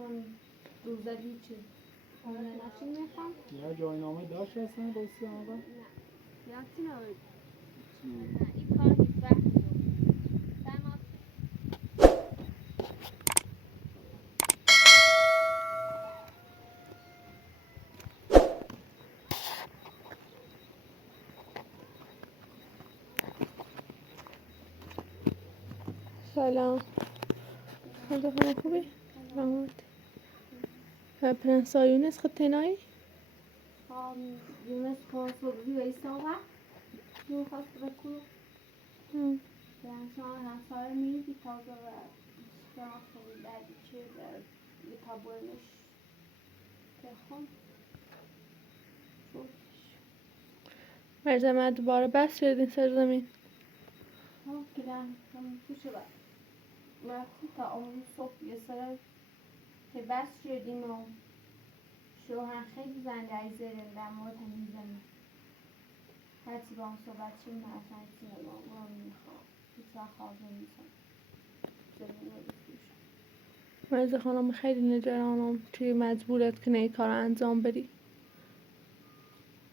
چون روزدی چی؟ اون نشین میخوام؟ یا جاینامه داشت اصلا بایستی آقا؟ نه یا چی نوید؟ نه این کار هیچ وقت نیست دماغ سلام. حالت خانم خوبه؟ سلامت. پرنس یونس ختنایی؟ یونس خواست روی ساعت یون خواست بکنه یعنی شما همسایه میدی تازه و شما خیلی دردی چه در یه تابونش تخم مرزمه دوباره بس شدین سر زمین. ها گرم هم توشه بر مرتی تا اون صبح یه سر که بس شدیم و شوهر خیلی زنده ای زیرن در مورد همین زمین هرچی با هم صحبت چیم اصلا هرچی نگاه اون میخواه هیچ وقت حاضر نیستم زمین رو بفروشم مرز خانم خیلی نگرانم توی مجبورت کنه این کار رو انجام بدی.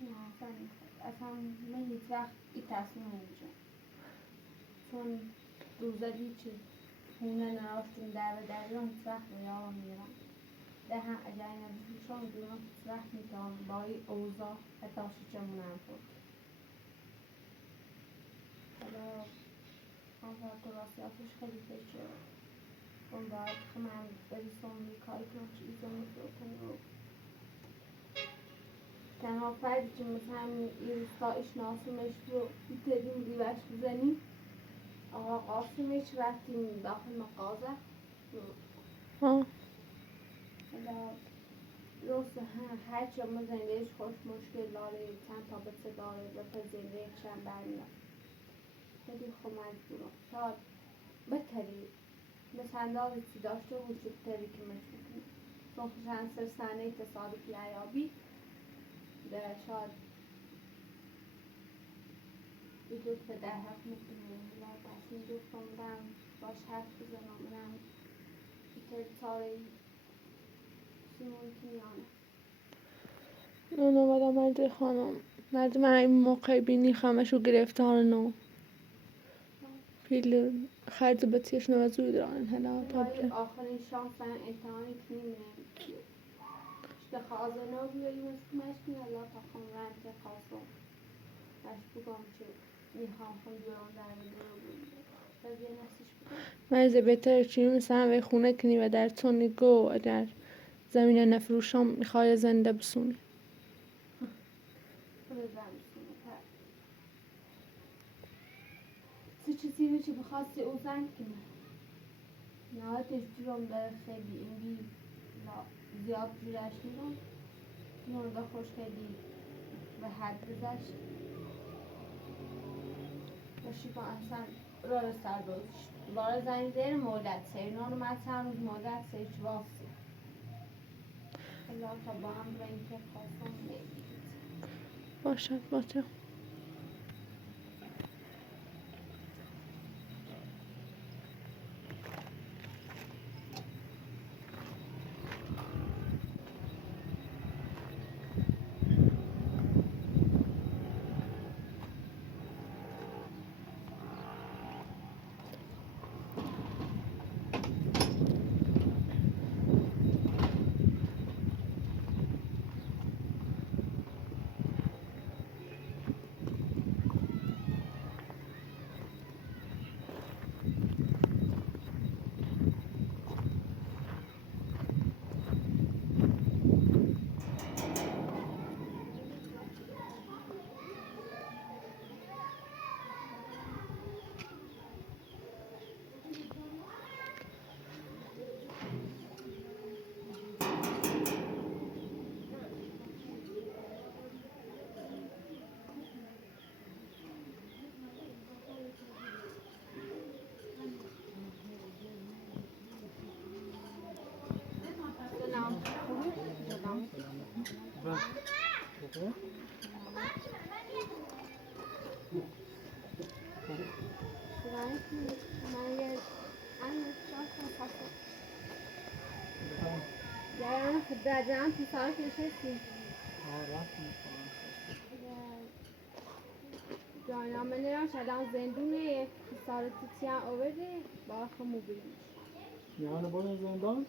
نه اصلا نمیخواد اصلا من هیچ وقت این تصمیم نمیگیرم چون روزدی چی خونه نرفتیم در به دریان هیچ وقت نیارم میرم ده هم اگر این بفروشم میدونم هیچ وقت میتونم با این اوضاع حتی شیچمون هم خورد حالا هم تو راستیاتش خیلی فکر اون باید که من بریسم میکایی کنم چیزا میفروتن رو تنها فردی که مثلا این روستایش ناسمش رو بیتریم ریوش بزنیم آقا قاسمش رفتیم داخل مغازه ها حالا درسته هر چه ما زندگیش خوش مشکل داره چند تا بچه داره و تا زندگیش هم برمیاد خیلی خوب مجبورم شاید بتری مثل اندازی چی داشته وجود تری که مشکل کنیم چون خوشن سر سنه تصادفی عیابی در شاید این دوست در حق میکنم پس این دوست برم باش حرف بزنم برم بیتر تاره سیمون کنیانه نه ولی مرد خانم مرد من این موقع بینی خمشو گرفتار نو پیل خرج بچیش نوزوی دارن هلا برای آخرین شانس برای امتحانی که میمونم işte خازنه oluyor yumuşak Allah takım rente kalsın. Baş bu komşu میخوام بیارم در بگه نسیش بکنم مرز بهتر چی مثلا به خونه کنی و در تونی گو اگر زمین نفروشم میخوای زنده بسونی بزن بسونه چه چیزی رو چه بخواستی او زن کنه نهایتش جرم داره خیلی این بی زیاد جورش میدم نورده خوش خیلی به حد گذشت باشی با اصلا راه سر بازشت باره زنی دیر مولد سیر نانو مثلا روز مولد سیر چواسی الا تا با هم به این که خواستم نمیدید باشد باشه سلام خوبی؟ سلام خوبه؟ سلام من یه شانس خواستم در جمع پسرک نشستیم رفتیم جانامه نراش الان زندونه پسر تیتیان آورده با خمو بریش یعنی باید زندان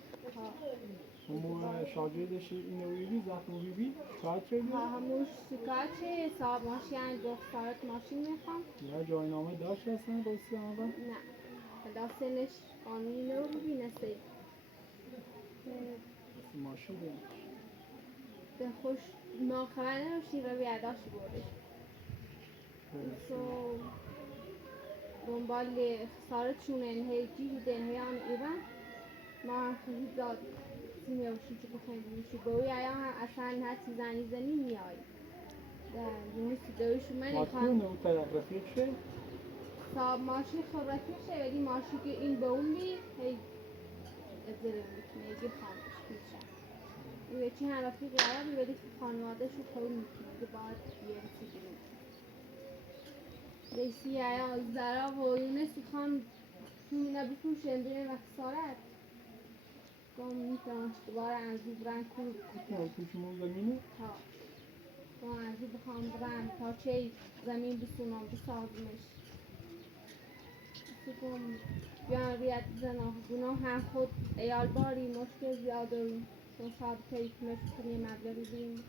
همون شاگردش اینو بیبی زخم بیبی شاید شدی؟ هموش شکایت چه صاحب ماشین دخترت ماشین میخوام یا جاینامه داشت هستن بایستی آقا؟ نه حالا سنش قانونی نو ببینه سی ماشین دارش به خوش ما خبر نمیشی رو بیاداش بردش سو دنبال خسارتشون هی جی بودن هی آن ایران ما هم خیلی داد سیمه وشی چه بخواهیم بوشی گوی ایا هم اصلا هر چیزانی زنی میای یونیسی دویشو من ماتکون ایخوان او طرف رفیق شه صاحب ماشین خب رفیقشه ولی ماشی که این به اون بی هی ازره میکنه یکی خامش میشه او یکی هم رفیق عربی ولی که خانواده شو خیلی میکنه که باید بیه رسی بریم لیسی ایا زرا و یونسی خان میونه بفروشه بریم و خسارت گم میتونش دوباره از او برن کل نه پیشمون زمینه تا گم از او بخوام برن تا چه زمین بسونم بسازمش گم بیان ریت زنان گناه هم خود ایال باری مشکل زیاد داریم چون شاید که کمش کنی مبلغی بریم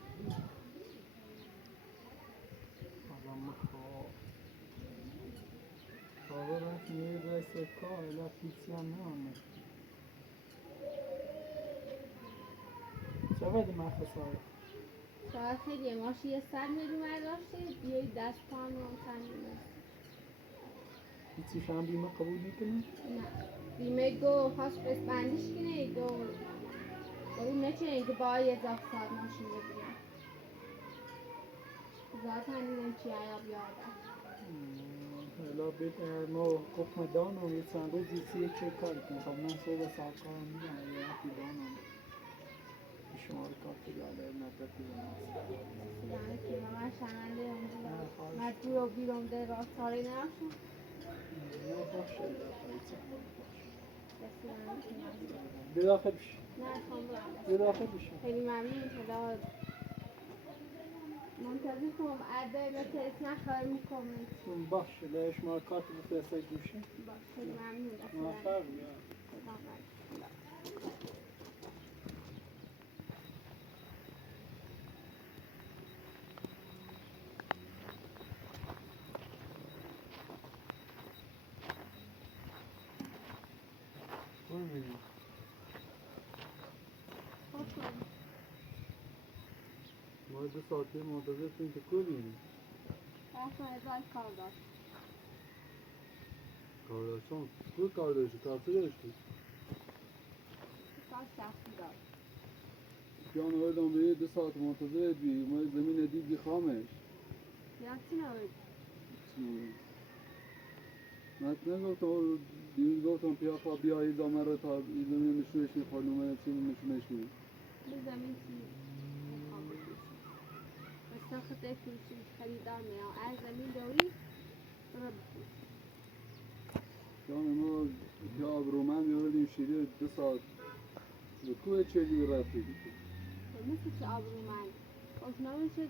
آدم مخواه شاور رفت میره رای سکا الا پیسی هم نه آمد چقدر من خساره؟ شاید خیلی ماشی یه 100 میلیون داشته بیایی دست پام رو تنیم هیچیش هم بیمه قبول میکنه؟ نه بیمه گو خواست بس بندیش کنه گو اون نچه که با یه اضافه ساعت ماشین بگیریم ذات هنیدم چی عیاب یادم الا بیت ما حکم دانم یه چند روزی سی چه کاری کنم خب من صبح ساعت کارم میدم یه وقتی دانم شماره کارت داده مدتی سلامه که من شننده نه هم خواهش مجبور و بیرون ده را ساری نرشم نه باشه در خواهیچه سلامه که من به داخل بشه نه خوام برم به داخل بشه خیلی ممنون خدا منتظر کنم عده به تلسن خبر میکنم باشه به شماره کارت بفرسته گوشه باش خیلی ممنون موفق بیا خدا برد برو میدیم ما 2 ساعته منتظر کنیم که کلیم اصلا ازای کار داشت کار داشتم کل کار داشتی کارچه داشتی کار شخصی داشت جان آوردم به 2 ساعت منتظر بی ما زمین دیدی خامش یا چی نوید من نگفتم دیروز گفتم پیاخا بیا ایزا من رو تا این زمین نشونش میخواد من چی نشونش میدیم به زمین چی میخوام بکشم به سخت فروشی خریدار میام از زمین دوری رو بکش جان ما یا ابرومن میاردیم شیره 2 ساعت به کوه چلی رفتی مثل چه آبرو من آشنا میشه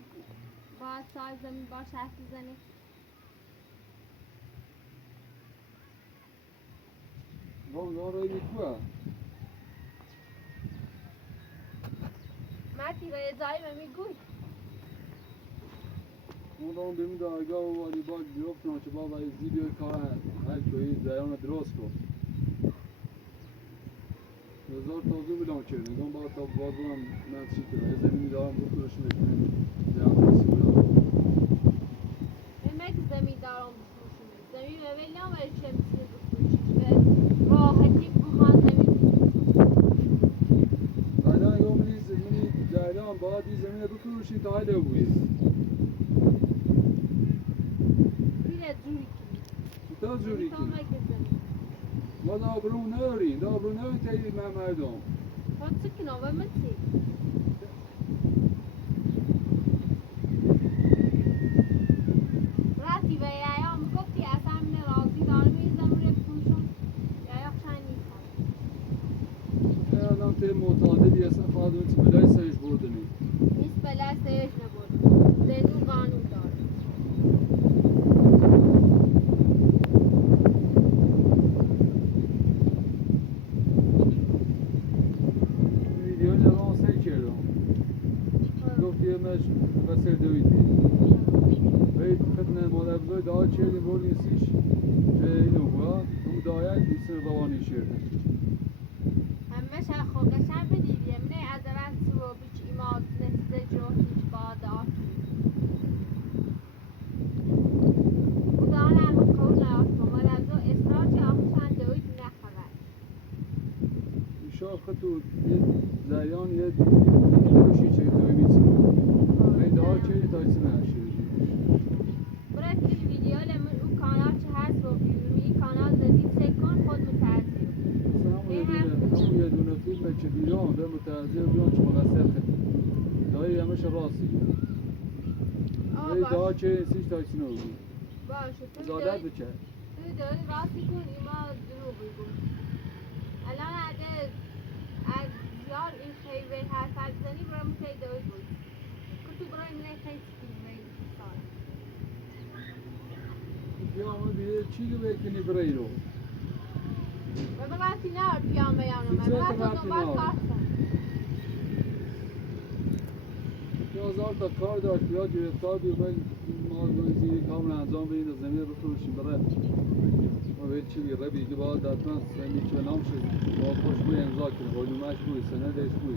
با سال زمین با شهر زنه وام دار رای کوه مرتی به جایی به میگوی ما دارم بیم درگاه و والی باگ بیفتم که بابا از ویدیو کار هر کوی زیان درست کن هزار تازه بودم چه نگم با تا بازم من چی کنم یه زمینی دارم بکنش میکنم زیان درست بودم به زمین دارم بفروشیم زمین به ولی هم چه میتونی بفروشیش به راحتی بخوان زمین بعدا یه منی جایدان باید این زمین بفروشی تا هیده بوید بیره جوری تا جوری کنی کنی ما دابرو نداریم دابرو نداریم تایی من مردم خود سکنه و متی راتی به یایام گفتی اصلا من راضی دارم این زمین بفروشم یایا خشن نیستم الان تی معتادلی یه اصلا خواهدون چی بلای سرش بردنی نیست بلد سرش نبود بدون قانون دار ویدیو جوان سر کردم گفت یه مش بسر دویدی باید خدمه مادر بزرگ دعا چردیم برد نیستیش که اینو با اون دایت نیستن روانی شردن همه شخ قشن بدیدی منه از اول سو بیچ ایماد نتیزه جوتیش باد آتو او دانم قول آتو مرزو اصراج آخشن دوید نخواهد ایشا خطو یه زریان یه دروشی چه دوی بیتن باید دعا چردی تایسی نشد برای این ویدیو لمن او کانال چه هست و بیرونی کانال دادی سکن خود متعذر همون یه دونه فیلم که دیدم در متعذر بیان چه مقصر خیلی دایی همش راستی دایی دعا چه سیش تایسی نو بود باشه زادت بکر توی داری راستی کن ایما دروغ بگو الان اگه از یار این خیلی حرف بزنی برام خیلی دوید بود که تو برای منه خیلی فیلمه سال بیا اون بیه چی رو بکنی برای رو و بقیتی نار پیامه یانو من چیزا بقیت قرطی دنبال نار. کار کن یا هزار تا کار داشت بیا گرفتار بیو باید ما زیر کامل انجام بدید و زمین بفروشیم برای ما باید چی بیره بیگه باید حتما زمین چه نام شد باید خوشبوی امضا کنه قلومش بوی سندش بوی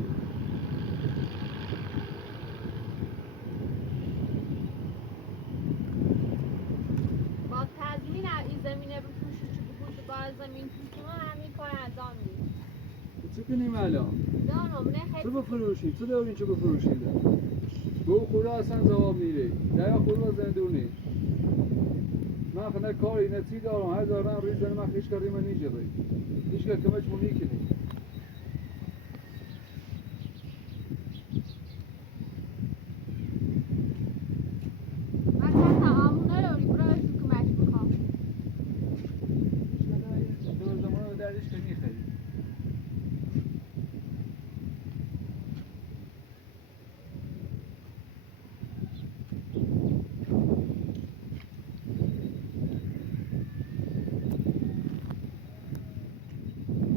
با تضمین این زمینه بفروشی چی بود بار زمین توی همین کار انجام میدی چی کنیم الان؟ دانو منه چه خیلی بفروشیم؟ چه دارین چه بفروشیم؟ به او خورا اصلا جواب میره یا خورا زندونی من خنده کاری نه چی دارم هر دارم ریزن من خیش کاری من نیجه بایی هیچ که کمش مونی کنی من حتی آمونه رو برای شو کمش بخوام دور زمان رو دردش که میخری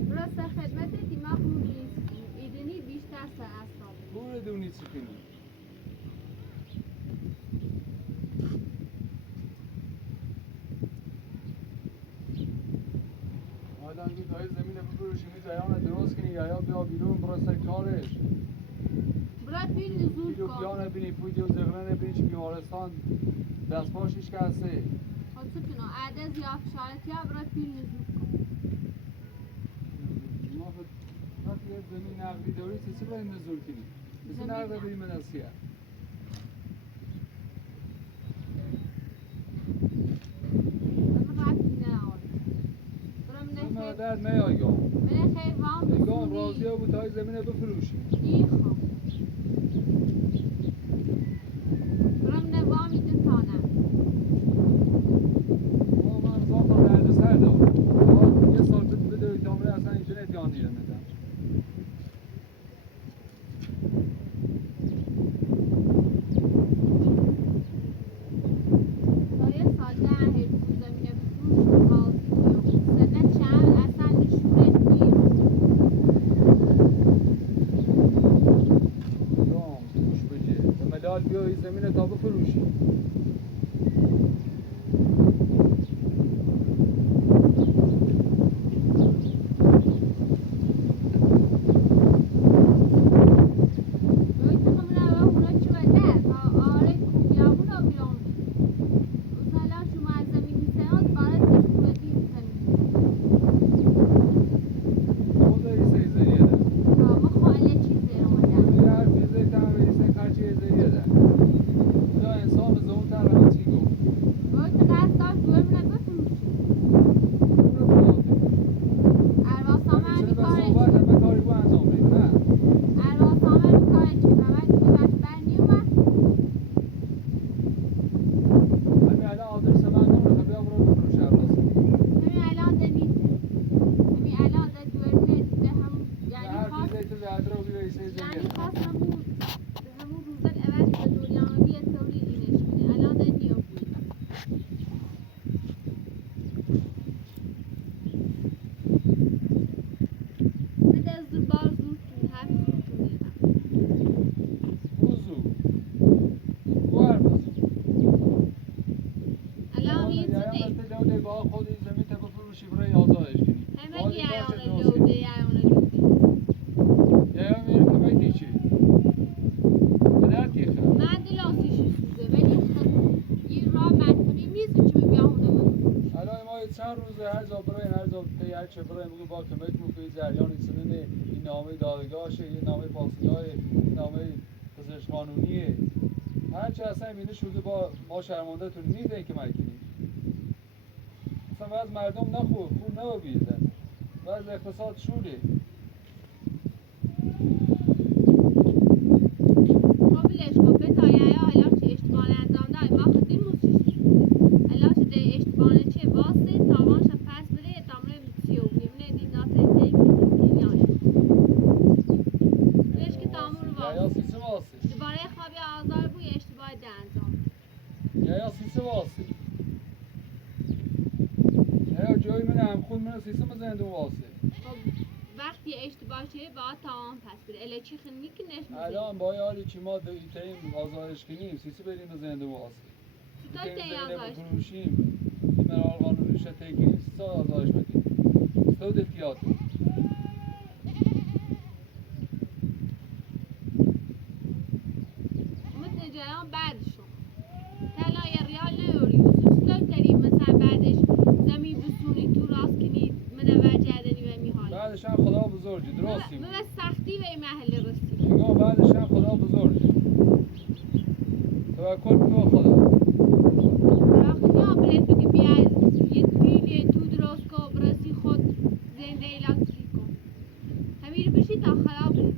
برای خدمت دماغ رو نیست ایدنی بیشتر سر اصلا بور دونی چی کنی آدم که دای زمین بفروشی می جایان درست کنی یا بیا بیرون برای سر کارش برای پیل زود ویدیو کن بیا نبینی ویدیو زغره نبینی چه بیمارستان دستپاشش که هسته خود کنو عدد یا فشارتی ها برای پیل زود کن ما خود وقتی یه زمین نقدی داری چه باید نزول کنی مثل زمین نقد نه. بریم مناسیه اما رفتی نه آن برای ما منه درد میآیم خیلی وام نگام راضی بسونی بود تای زمین بفروشی ایخوام برای منه وامی دتانم ما من هزار تا درد سر دارم یه سال بده کامل اصلا اینترنت یان دیره میدم تا یه سال ده هی تو زمینه بفروش حاضی سنه چند اصلا نشونت نیست رام گوش بجه به مدال بیا این زمین تا بفروشی Noi tocăm la una ciudad, are cum ia una bion. Usala și mai zamin serat pare să șpădi zamin. o da ise izleriye de Ha, mă xoale ce zero da. bir her bize kahve ise kaç izleriye de bu da insan ایسه یعنی زنده خواست همون روزک عوض به دوریانوی توری اینش کنه الان نمیو بود بده از دور بار زور کنی هر زور کنی بوزو بوار بوزو الان یعنی میتونه مثل دوده با خود این زمین تا بفروشی برای آزادش کنی همه گی باشه ایان درست دوده ایان دوده یا میره کمکی چی پدر تیخه من دلاسیش سوزه ولی خب این راه منطقی نیست که بیاهونه من الان ما چند روزه هر جا برای هر جا پی هر چه برای میگو با کمک میکنی جریان سنن این نامه دادگاهشه این نامه پاسدارای این نامه پزشک قانونیه هر چه اصلا بینه شده با ما شرمنده تون نیده که مکنی اصلا بعض مردم خوب نبیدن بعض اقتصاد شوره قابلش کن بتایه حالا چه اشتباه انجام دای ما خودی موسیقی حالا چه ده اشتباه چه واسه تاوانش پس بره تامره بیتیو بیمونه دین داته دیگه یعنی بهش که تامور یا واسه سیسه واسه دوباره خوابی آزار بوی اشتباه ده انجام یا سیسه واسه یا جای من هم خود من سیسه مزنده واسه خب وقتی اشتباه شه باید تمام پس بره اله چی خنی که نش الان با یاری چی ما دویتیم آزارش کنیم سیسی بریم بزنده واسه چطور تی آزارش بفروشیم این مرال قانونیش تکنیم سیسا آزارش بکنیم سیسا دفیاتو مثل جایان بعدشون تلا یه ریال نیوری چطور تری مثلا بعدش زمین بسونی تو راست کنی مدور جردنی و میحال بعدش هم خدا بزرگی درستیم من سختی به این محله رسید نگاه بعدش هم خدا بزرگی توکل تو خدا آخه یا برد بگی بیای یه پیلی تو درست کن برسی خود زنده ایلاکسی کن همین رو بشی تا خراب بری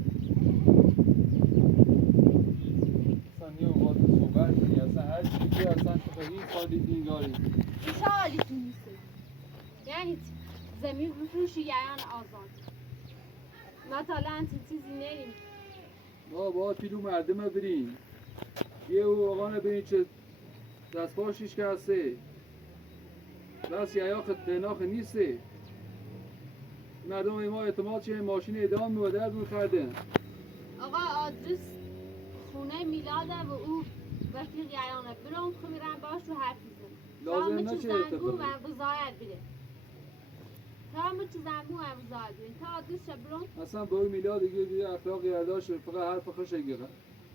اصلا نیو باید صحبت کنی اصلا هر چیزی اصلا تو به هیچ سالی دیگاری چه حالی تو نیستی یعنی چی؟ زمین بفروشی یعیان آزاد مثلا چه چیزی نریم ما باید پیلو مردمه بریم یه او آقانه بریم چه دست پاشیش که هسته دست یعیاخ دناخ نیسته مردم ما اعتماد چه ماشین ادام میوده دور کردن آقا آدرس خونه میلاده و او رفیق یعیانه برون خمیرن باش رو حرف میزن لازم تا نه چه چه زنگو اتفاقی و بزاید بره تا چه زنگو و بزاید بره تا آدرس برون اصلا با این میلاد دیگه اخلاق یرداش فقط حرف خوشه گیره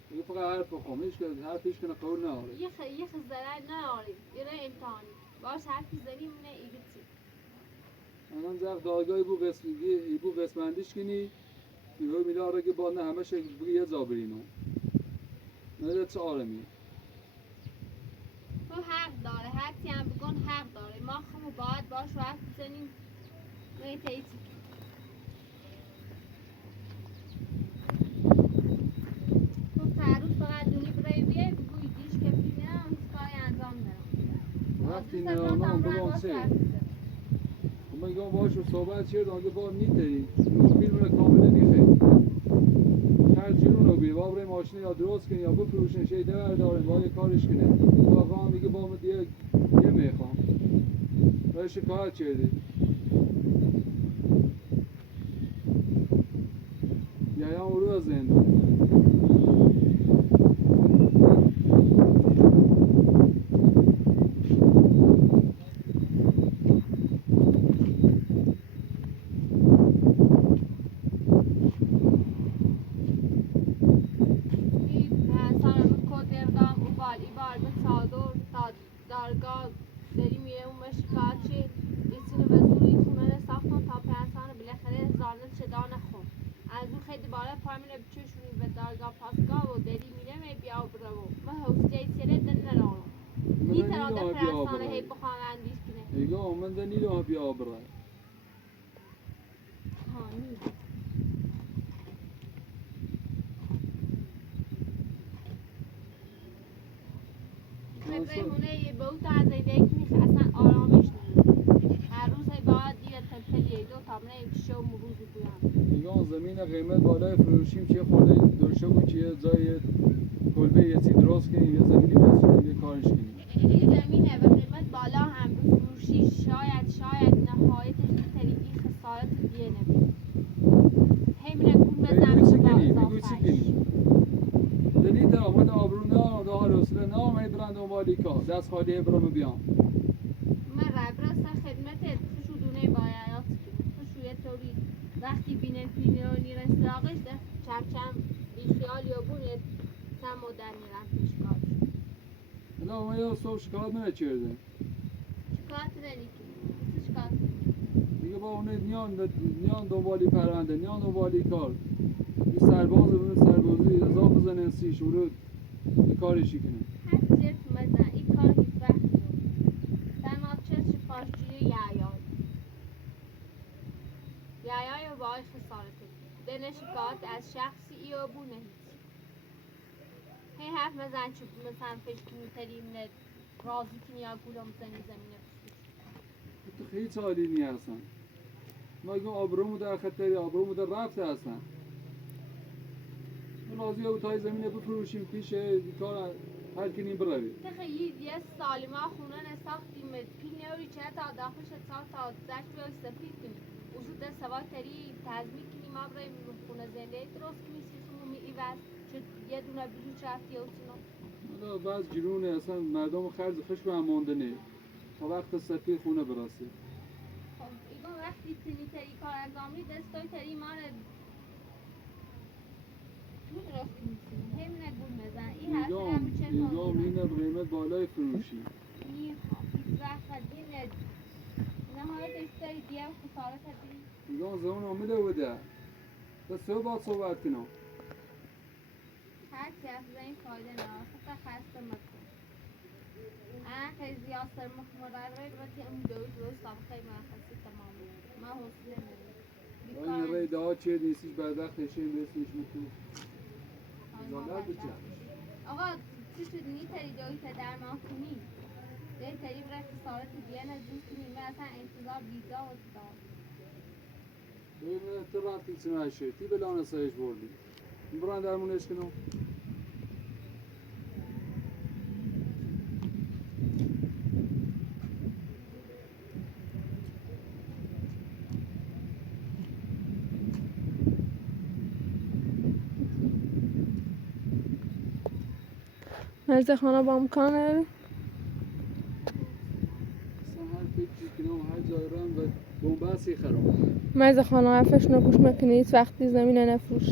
دیگه فقط حرف خمیش که حرفش کنه قول نهاره یه خزره نهاریم یه امتحانی باش حرف میزنیم نه ایگه چی الان زخ دادگاهی بو قسمندیش کنی یه میلاد را که با نه همه شکل بگی یه زابرینو نه چه آرمی تو حق داره هرچی هم بگن حق داره ما خمو باید باش رو حرف بزنیم نه تیچی تو تعروف فقط دونی برای بیای بگوی دیش که بینه هم کاری انجام دارم وقتی نه بگم سه خب میگم باش رو صحبت چیه دانگه با نیتری رو فیلم رو کامله نیخه هر جیرون رو بیه بابره ماشینه یا درست کنی یا بفروشن شیده بردارن با یه کارش کنه تو آقا هم دیگه با من یه میخوام برای شکایت کرده یا هم رو از زندون دارگاه داری میره اون شکایت چه ایسینو به زوری خونه رو ساختن تا پنسان بالاخره زانت شدان خون از اون خیلی بالا پا میره بچشونی به دارگاه پاسگاه و داری میره می بیا و برو و حوزه سیره دن نرانم نی تراده پرستانه هی بخوام اندیش کنه ایگاه من ده نیلو ها بیا برای ها نی خیلی هونه به او تا از ایده که میخه اصلا آرامش نمیده هر روز هی باید دیگه تلپل یه دو تا منه اینکه شو روز بویم میگم زمین قیمت بالای فروشیم چه خورده درشه بود که یه جای کلبه یه چی درست کنیم یه زمینی بسیم یه کارش کنیم این زمینه به قیمت بالا هم به فروشی شاید نهایتش اینطوری این خسارت دیگه نبید همینه کن بگوی چی کنی دنی درآمد آبرو نه راه رسوله نه من برند دنبالی کار دست خالی برام بیام من ربرست خدمت شدونه باید شویه طوری وقتی بینن پیمیانی رستراغش ده چم بیخیال یا بونه چم مدر میرم پیشکار نه من یه صبح شکایت من چرده شکایت ننی که شکایت دیگه با اون نیان دنبالی پرونده نیان دنبالی کار این سربازی اضافه بزنن سی شروع این کارشی کنه هر چیز مزن این کار هیچ وقت تنها چه شفاشچی یایای و باعث خسارته دن شکایت از شخصی ایو بونه هی حرف مزن چه مثلا فشکنی تریم ند رازی کنی یا گولم زمینه تو خیلی سالی نی هستن ما اگه آبرومو در خطری آبرومو در رفته هستن راضی او تای زمینه بفروشیم پیش کار هر کنیم بروی تخیل یه سالی ما خونه نساختیم پیلنیوری چه تا داخلش تا دشت بیای سفید کنیم وجود سوال تری تزمیل کنیم ما برای خونه زنده درست کنیم سیسمو می ایوز چه یه دونه بلوچ رفتی او سینا بعض جرونه اصلا مردم خرج خشک هم مانده نه تا وقت سفید خونه براسه خب ایگو وقتی تنی تری کار انجامی دستای تری ما رو تو درست کنیم همینه گول مزن این حرف هم چه ایگام اینه قیمت بالای فروشی هیچ وقت دینه نهایتش داری دیگه خسارت هدی ایگام زمان آمده بوده بس سه باید صحبت کنم هر چی از این فایده نداره خب خسته مکن خیلی زیاد سر مخمرد روی باتی اون دوی سابقه مرخصی تمام ما حوصله ندارم این رای دعا چیه نیستیش بدبخت شیم نیستیش میتونی زالر بچه آقا چی شد نی تری دوی تا درمان کنی دوی تری برای خسارت دیگه نزدیک کنی من اصلا انتظار بیزا و دار ببین تو رفتی چه نشه تی بلانه سایش بردی بران درمونش کنم مرز خانه با امکانه اصلا هر فکری کنم هر جای رم و بومبستی خرام مرز خانه حرفش نگوش میکنی هیچ وقتی زمینه نفروش